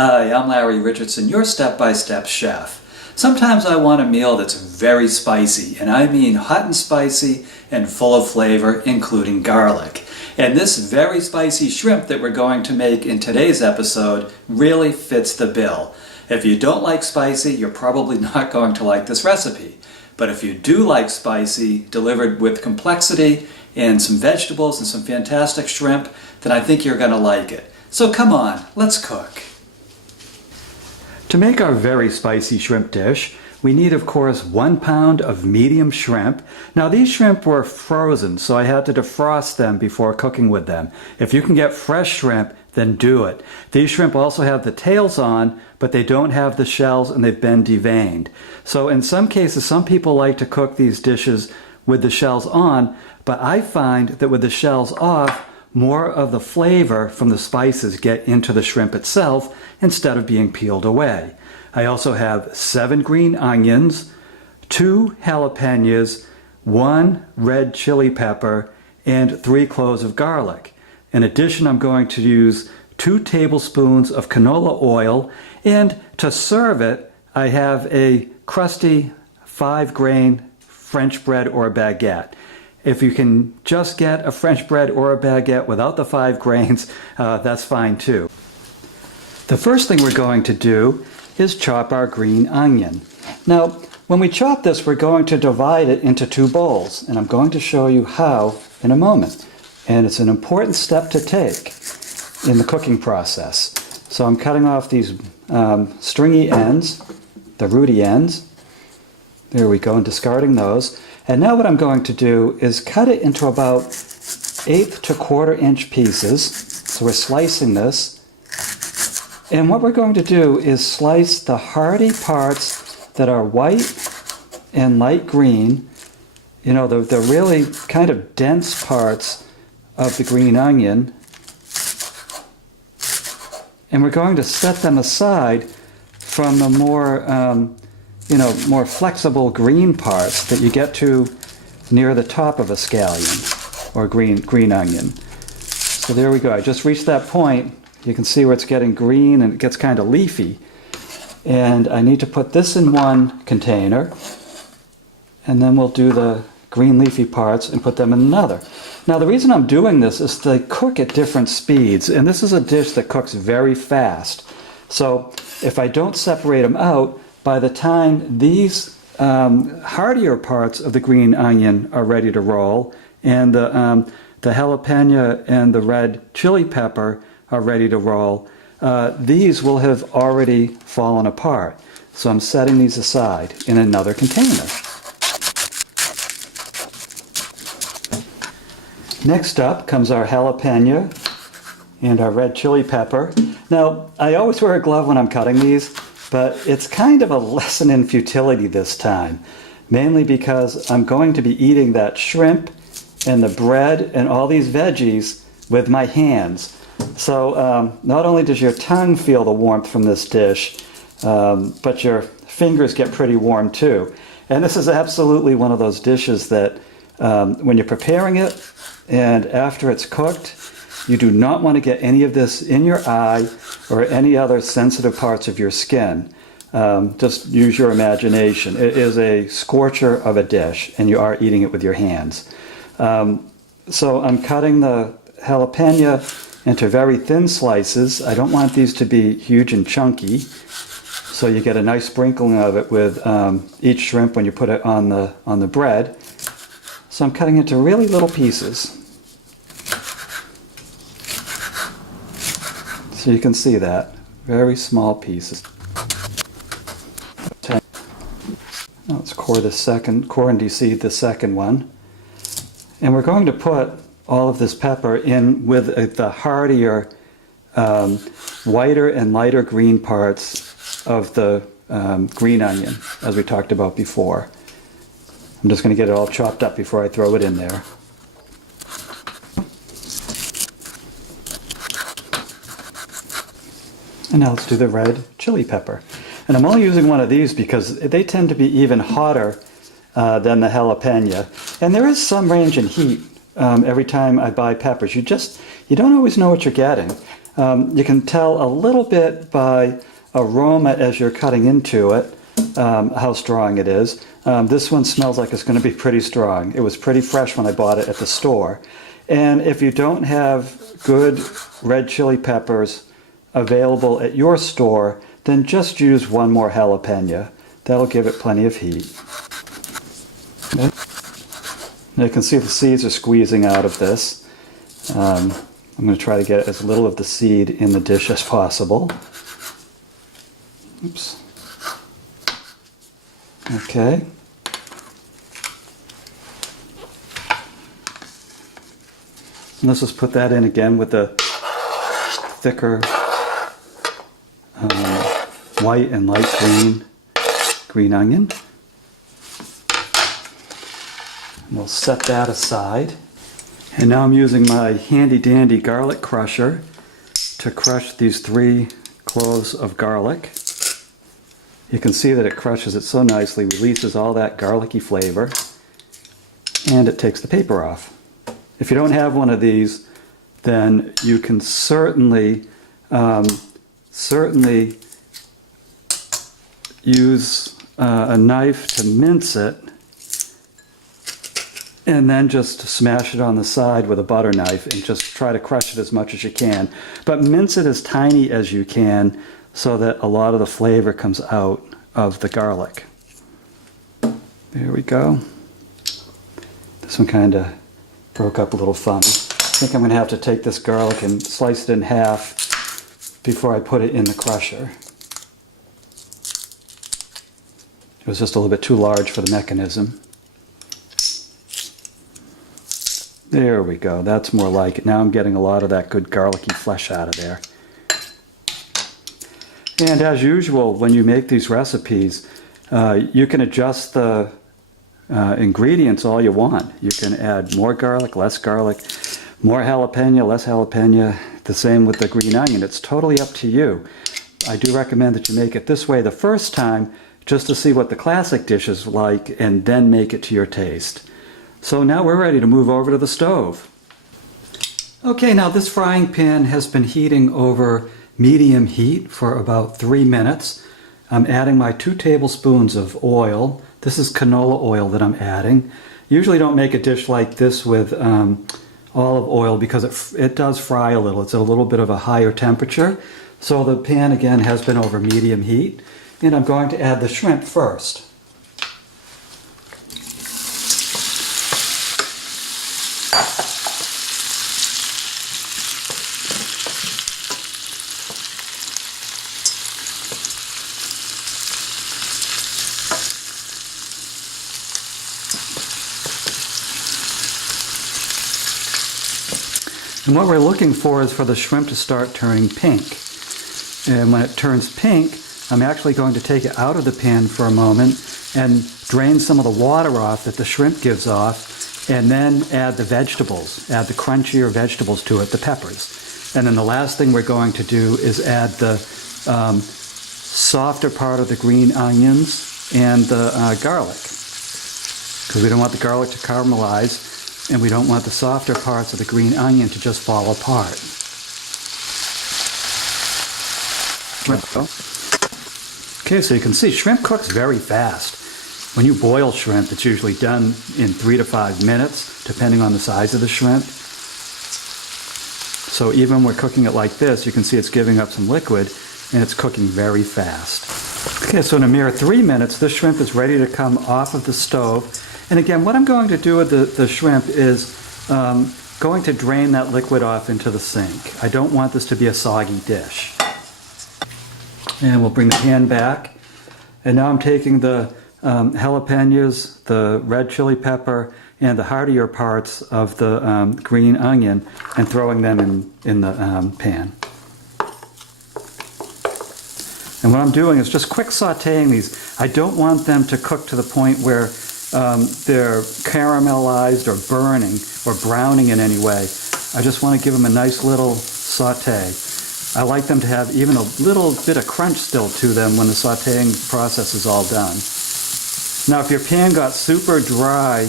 Hi, I'm Larry Richardson, your step-by-step chef. Sometimes I want a meal that's very spicy, and I mean hot and spicy and full of flavor, including garlic. And this very spicy shrimp that we're going to make in today's episode really fits the bill. If you don't like spicy, you're probably not going to like this recipe. But if you do like spicy, delivered with complexity and some vegetables and some fantastic shrimp, then I think you're going to like it. So come on, let's cook. To make our very spicy shrimp dish, we need, of course, 1 pound of medium shrimp. Now these shrimp were frozen, so I had to defrost them before cooking with them. If you can get fresh shrimp, then do it. These shrimp also have the tails on, but they don't have the shells and they've been deveined. So in some cases, some people like to cook these dishes with the shells on, but I find that with the shells off, more of the flavor from the spices get into the shrimp itself instead of being peeled away. I also have 7 green onions, 2 jalapenos, 1 red chili pepper, and 3 cloves of garlic. In addition, I'm going to use 2 tablespoons of canola oil, and to serve it, I have a crusty 5-grain French bread or baguette. If you can just get a French bread or a baguette without the 5 grains, that's fine too. The first thing we're going to do is chop our green onion. Now, when we chop this, we're going to divide it into 2 bowls, and I'm going to show you how in a moment. And it's an important step to take in the cooking process. So I'm cutting off these stringy ends, the rooty ends. There we go, and discarding those. And now what I'm going to do is cut it into about 1/8 to 1/4 inch pieces. So we're slicing this. And what we're going to do is slice the hearty parts that are white and light green, you know, the really kind of dense parts of the green onion. And we're going to set them aside from the more more flexible green parts that you get to near the top of a scallion or green onion. So there we go. I just reached that point. You can see where it's getting green and it gets kind of leafy. And I need to put this in one container, and then we'll do the green leafy parts and put them in another. Now the reason I'm doing this is they cook at different speeds, and this is a dish that cooks very fast. So if I don't separate them out, by the time these heartier parts of the green onion are ready to roll, and the jalapeno and the red chili pepper are ready to roll, these will have already fallen apart. So I'm setting these aside in another container. Next up comes our jalapeno and our red chili pepper. Now, I always wear a glove when I'm cutting these, but it's kind of a lesson in futility this time, mainly because I'm going to be eating that shrimp and the bread and all these veggies with my hands. So not only does your tongue feel the warmth from this dish, but your fingers get pretty warm too. And this is absolutely one of those dishes that when you're preparing it and after it's cooked, you do not want to get any of this in your eye or any other sensitive parts of your skin. Just use your imagination. It is a scorcher of a dish, and you are eating it with your hands. So I'm cutting the jalapeno into very thin slices. I don't want these to be huge and chunky, so you get a nice sprinkling of it with each shrimp when you put it on the bread. So I'm cutting into really little pieces. So you can see that. Very small pieces. Now let's core and deseed the second one. And we're going to put all of this pepper in with the heartier, whiter and lighter green parts of the green onion, as we talked about before. I'm just going to get it all chopped up before I throw it in there. And now let's do the red chili pepper. And I'm only using one of these because they tend to be even hotter than the jalapeno. And there is some range in heat every time I buy peppers. You don't always know what you're getting. You can tell a little bit by aroma as you're cutting into it how strong it is. This one smells like it's going to be pretty strong. It was pretty fresh when I bought it at the store. And if you don't have good red chili peppers available at your store, then just use one more jalapeno. That'll give it plenty of heat. Okay. You can see the seeds are squeezing out of this. I'm going to try to get as little of the seed in the dish as possible. Oops. Okay. And let's just put that in again with the thicker white and light green onion. And we'll set that aside. And now I'm using my handy dandy garlic crusher to crush these 3 cloves of garlic. You can see that it crushes it so nicely, releases all that garlicky flavor, and it takes the paper off. If you don't have one of these, then you can certainly use a knife to mince it, and then just smash it on the side with a butter knife and just try to crush it as much as you can. But mince it as tiny as you can so that a lot of the flavor comes out of the garlic. There we go. This one kind of broke up a little funny. I think I'm going to have to take this garlic and slice it in half before I put it in the crusher. It was just a little bit too large for the mechanism. There we go, that's more like it. Now I'm getting a lot of that good garlicky flesh out of there. And as usual, when you make these recipes, you can adjust the ingredients all you want. You can add more garlic, less garlic, more jalapeno, less jalapeno. The same with the green onion. It's totally up to you. I do recommend that you make it this way the first time just to see what the classic dish is like and then make it to your taste. So now we're ready to move over to the stove. Okay, now this frying pan has been heating over medium heat for about 3 minutes. I'm adding my 2 tablespoons of oil. This is canola oil that I'm adding. Usually don't make a dish like this with olive oil because it does fry a little. It's at a little bit of a higher temperature. So the pan again has been over medium heat. And I'm going to add the shrimp first. And what we're looking for is for the shrimp to start turning pink. And when it turns pink, I'm actually going to take it out of the pan for a moment and drain some of the water off that the shrimp gives off, and then add the vegetables, add the crunchier vegetables to it, the peppers. And then the last thing we're going to do is add the softer part of the green onions and the garlic, because we don't want the garlic to caramelize, and we don't want the softer parts of the green onion to just fall apart. Okay, so you can see shrimp cooks very fast. When you boil shrimp, it's usually done in 3 to 5 minutes, depending on the size of the shrimp. So even when we're cooking it like this, you can see it's giving up some liquid, and it's cooking very fast. Okay, so in a mere 3 minutes, this shrimp is ready to come off of the stove. And again, what I'm going to do with the shrimp is going to drain that liquid off into the sink. I don't want this to be a soggy dish. And we'll bring the pan back. And now I'm taking the jalapenos, the red chili pepper, and the heartier parts of the green onion and throwing them in the pan. And what I'm doing is just quick sauteing these. I don't want them to cook to the point where they're caramelized or burning or browning in any way. I just want to give them a nice little saute. I like them to have even a little bit of crunch still to them when the sauteing process is all done. Now if your pan got super dry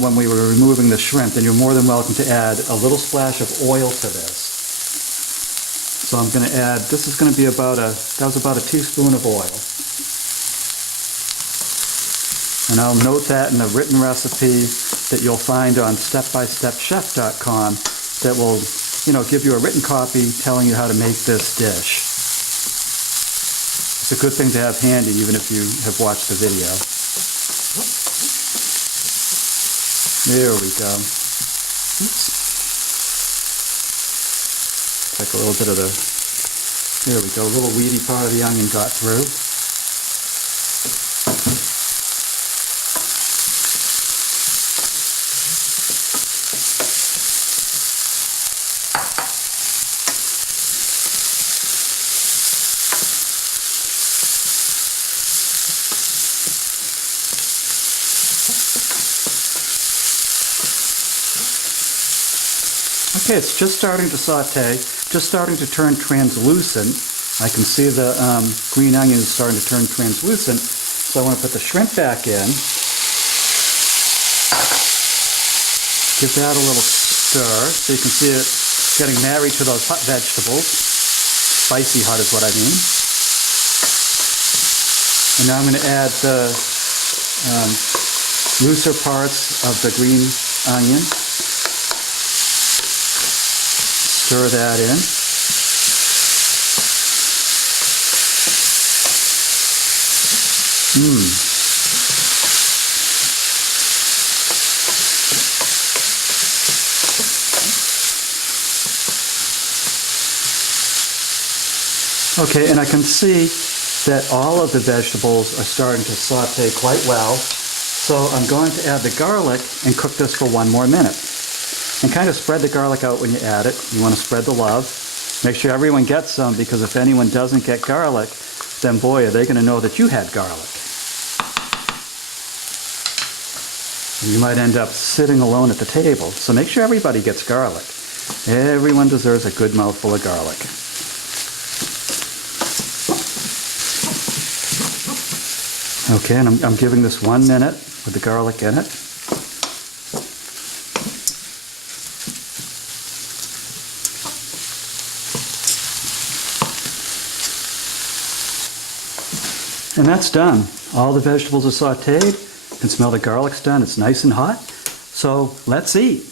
when we were removing the shrimp, then you're more than welcome to add a little splash of oil to this. So I'm going to add, this is going to be about a teaspoon of oil. And I'll note that in the written recipe that you'll find on stepbystepchef.com that will, give you a written copy telling you how to make this dish. It's a good thing to have handy even if you have watched the video. There we go. Oops. Like a little bit of there we go, a little weedy part of the onion got through. Okay, it's just starting to saute, just starting to turn translucent. I can see the green onion is starting to turn translucent, so I want to put the shrimp back in. Give that a little stir so you can see it getting married to those hot vegetables. Spicy hot is what I mean. And now I'm going to add the looser parts of the green onion. Stir that in. Okay, and I can see that all of the vegetables are starting to saute quite well. So I'm going to add the garlic and cook this for 1 more minute. And kind of spread the garlic out when you add it. You want to spread the love. Make sure everyone gets some, because if anyone doesn't get garlic, then boy, are they going to know that you had garlic. And you might end up sitting alone at the table. So make sure everybody gets garlic. Everyone deserves a good mouthful of garlic. Okay, and I'm giving this 1 minute with the garlic in it. And that's done. All the vegetables are sauteed. You can smell the garlic's done. It's nice and hot. So let's eat.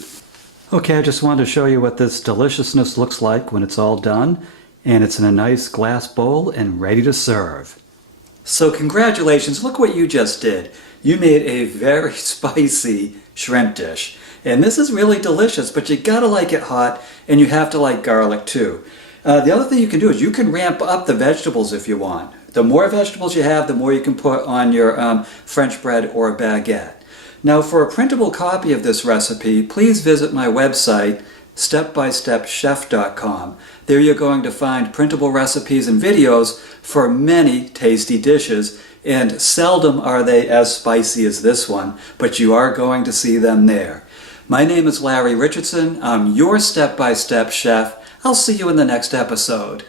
Okay, I just wanted to show you what this deliciousness looks like when it's all done. And it's in a nice glass bowl and ready to serve. So congratulations, look what you just did. You made a very spicy shrimp dish. And this is really delicious, but you gotta like it hot, and you have to like garlic too. The other thing you can do is you can ramp up the vegetables if you want. The more vegetables you have, the more you can put on your French bread or a baguette. Now for a printable copy of this recipe, please visit my website, stepbystepchef.com. There you're going to find printable recipes and videos for many tasty dishes, and seldom are they as spicy as this one, but you are going to see them there. My name is Larry Richardson. I'm your step-by-step chef. I'll see you in the next episode.